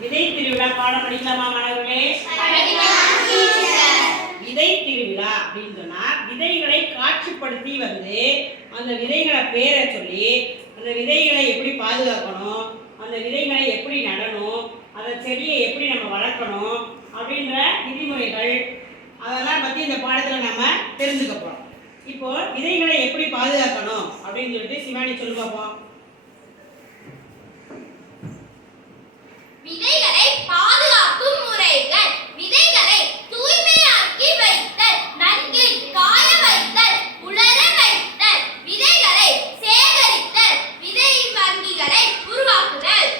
விதை திருவிழா பாடம் படிக்கலாமா மாணவர்களே? விதை திருவிழா அப்படின்னு சொன்னா விதைகளை காட்சிப்படுத்தி வந்து அந்த விதைகளை பேரை சொல்லி அந்த விதைகளை எப்படி பாதுகாக்கணும் அந்த விதைகளை எப்படி நடணும் அந்த செடியை எப்படி நம்ம வளர்க்கணும் அப்படின்ற விதிமுறைகள் அதெல்லாம் பற்றி இந்த பாடத்தில் நம்ம தெரிஞ்சுக்க போகிறோம் இப்போ விதைகளை எப்படி பாதுகாக்கணும் அப்படின்னு சொல்லிட்டு சிவானி சொல்லி பார்ப்போம் விதைகளை பாதுகாக்கும் முறைகள். விதைகளை தூய்மையாக்கி வைத்தல் நன்கு காய வைத்தல் உலர வைத்தல். விதைகளை சேகரித்தல் விதை வங்கிகளை உருவாக்குதல்.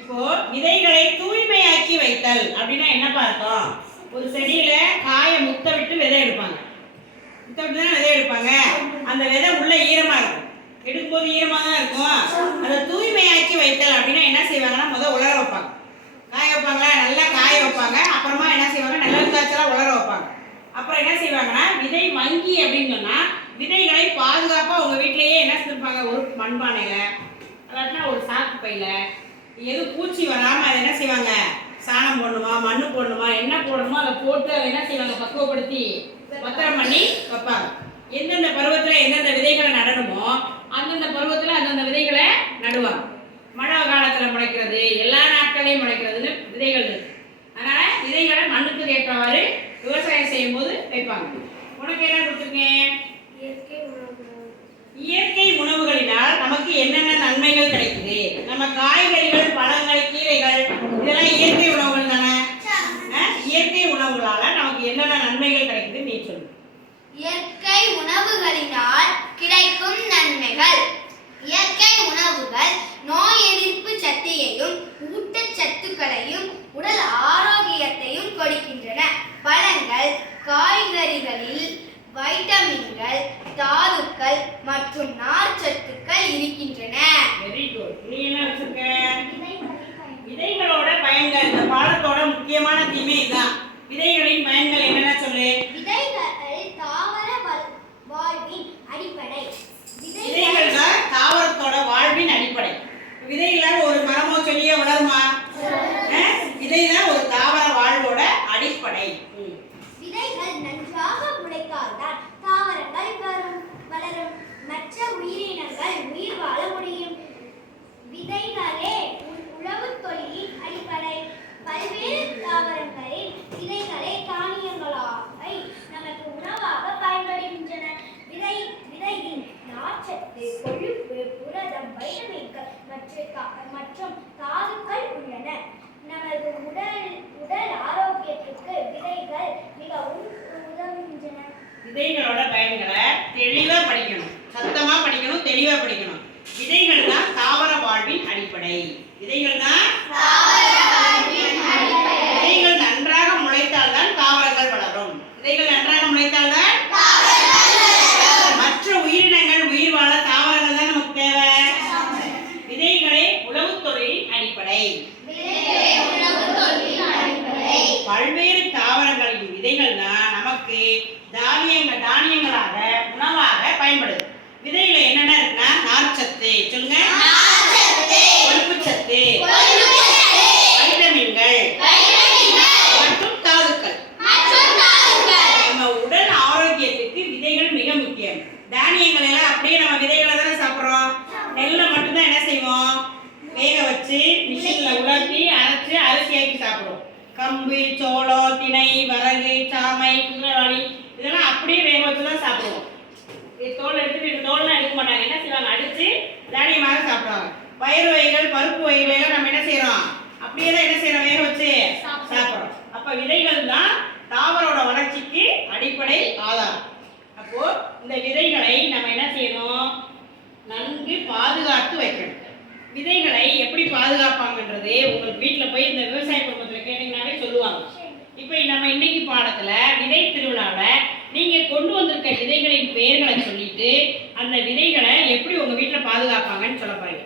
இப்போ விதைகளை தூய்மையாக்கி வைத்தல் அப்படின்னா என்ன பார்த்தோம்? ஒரு செடியில காய முத்த விட்டு விதை எடுப்பாங்க. முத்த விட்டு தானே விதை எடுப்பாங்க? அந்த விதை உள்ள ஈரமா இருக்கும். எடுக்கும்போது ஈரமா தான் இருக்கும்? அதை தூய்மையாக்கி வைத்தல் அப்படின்னா என்ன செய்வாங்கன்னா முதல் உலர வைப்பாங்க. காய வைப்பாங்களா? நல்லா காய வைப்பாங்க. அப்புறமா என்ன செய்வாங்க? நல்ல காய்ச்சலா உலர வைப்பாங்க. அப்புறம் என்ன செய்வாங்கன்னா விதை வங்கி அப்படின்னு சொன்னால் விதைகளை பாதுகாப்பாக உங்கள் வீட்டிலேயே என்ன செஞ்சிருப்பாங்க? ஒரு மண்பானையில் இல்லாட்டினா ஒரு சாக்கு பையில எது பூச்சி வராமல் அதை என்ன செய்வாங்க? சாணம் போடணுமா? மண்ணு போடணுமா? என்ன போடணுமோ அதை போட்டு அதை என்ன செய்வாங்க? பக்குவப்படுத்தி பத்திரம் பண்ணி வைப்பாங்க. எந்தெந்த பருவத்தில் எந்தெந்த விதைகளை நடணுமோ அந்தந்த பருவத்தில் அந்தந்த விதைகளை நடுவாங்க. மழை காலத்தில் முளைக்கிறது எல்லா நாட்களையும் முளைக்கிறதுன்னு விதைகள் இருக்கு. அதனால் விதைகளை மண்ணுக்கு ஏற்றவாறு விவசாயம் செய்யும் போது வைப்பாங்க. உனக்கு என்ன கொடுத்துருக்கேன்? இருக்கின்றன வெரி குட் நீ என்ன வச்சிருக்க விதைகளோட பயன்கள் இந்த பாடத்தோட முக்கியமான தீமை இதுதான் விதைகளின் பயன்கள் என்னென்ன சொல்லு விதைகள் தாவர வாழ்வின் அடிப்படை விதைகள் தான் தாவரத்தோட வாழ்வின் அடிப்படை விதை இல்லாத ஒரு மரமோ செடியோ வளருமா அஹ், விதை தான் ஒரு தாவர வாழ்வோட அடிப்படை ம். விதைகள் நன்றாக முளைத்தால்தான் தாவரங்கள் வரும் வளரும் மற்ற உயிரினங்கள் உயிர் வாழ முடியும் விதைகளே உ- உழவுத் தொழிலின் அடிப்படை பல்வேறு தாவரங்களின் விதைகளே தானியங்களாய் நமக்கு உணவாக பயன்படுகின்றன விதை விதையில் நார்ச்சத்து கொழுப்பு புரதம் வைட்டமின்கள் மற்றும் தாதுக்கள் உள்ளன. நமது உடல் உடல் ஆரோக்கியத்திற்கு விதைகள் மிகவும் உதவுகின்றன. விதைகளோட பயன்களை தெளிவா படிக்கணும். சத்தமா படிக்கணும் தெளிவா படிக்கணும். விதைகள் தான் தாவர வாழ்வின் அடிப்படை. விதைகள் தான் பல்வேறு தாவரங்களின் விதைகள் தான் நமக்கு தானியங்கள் தானியங்களாக உணவாக பயன்படுது. விதையில என்னென்ன இருக்குன்னா நார்ச்சத்து சொல்லுங்க. கொழுப்புச்சத்து. வைட்டமின்கள். மற்றும் தாதுக்கள். நம்ம உடல் ஆரோக்கியத்துக்கு விதைகள் மிக முக்கியம். தானியங்கள் எல்லாம் அப்படியே நம்ம விதைகளை தானே சாப்பிட்றோம். நெல்லை மட்டும்தான் என்ன செய்வோம்? வேக வச்சு மிஷினில் உலர்த்தி அரைச்சு அரிசியாக்கி சாப்பிடுவோம். கம்பு சோளம் திணை வரகு சாமை குதிரைவாளி இதெல்லாம் அப்படியே வேக வச்சு தான் சாப்பிடுவோம். தோல் எடுத்துட்டு இந்த தோல்லாம் எடுக்க மாட்டாங்க. என்ன செய்வாங்க? அடிச்சு தானியமாக சாப்பிடுவாங்க. பயிர் வகைகள் பருப்பு வகைகள் எல்லாம் நம்ம என்ன செய்றோம் அப்படியே தான் என்ன செய்றோம் வேக வச்சு சாப்பிடுறோம். அப்ப விதைகள் தான் தாவரோட வளர்ச்சிக்கு அடிப்படை ஆதாரம். அப்போ இந்த விதைகளை நம்ம என்ன செய்யணும்? நன்கு பாதுகாத்து வைக்கணும். விதைகளை எப்படி பாதுகாப்பாங்கன்றது உங்களுக்கு வீட்டில் போய் இந்த விவசாய குடும்பத்தில் சொல்லுவாங்க இப்போ நம்ம இன்னைக்கு பாடத்தில் விதை திருவிழாவில் நீங்கள் கொண்டு வந்திருக்க விதைகளின் பெயர்களை சொல்லிட்டு அந்த விதைகளை எப்படி உங்கள் வீட்டில் பாதுகாப்பாங்கன்னு சொல்ல போகிறீங்க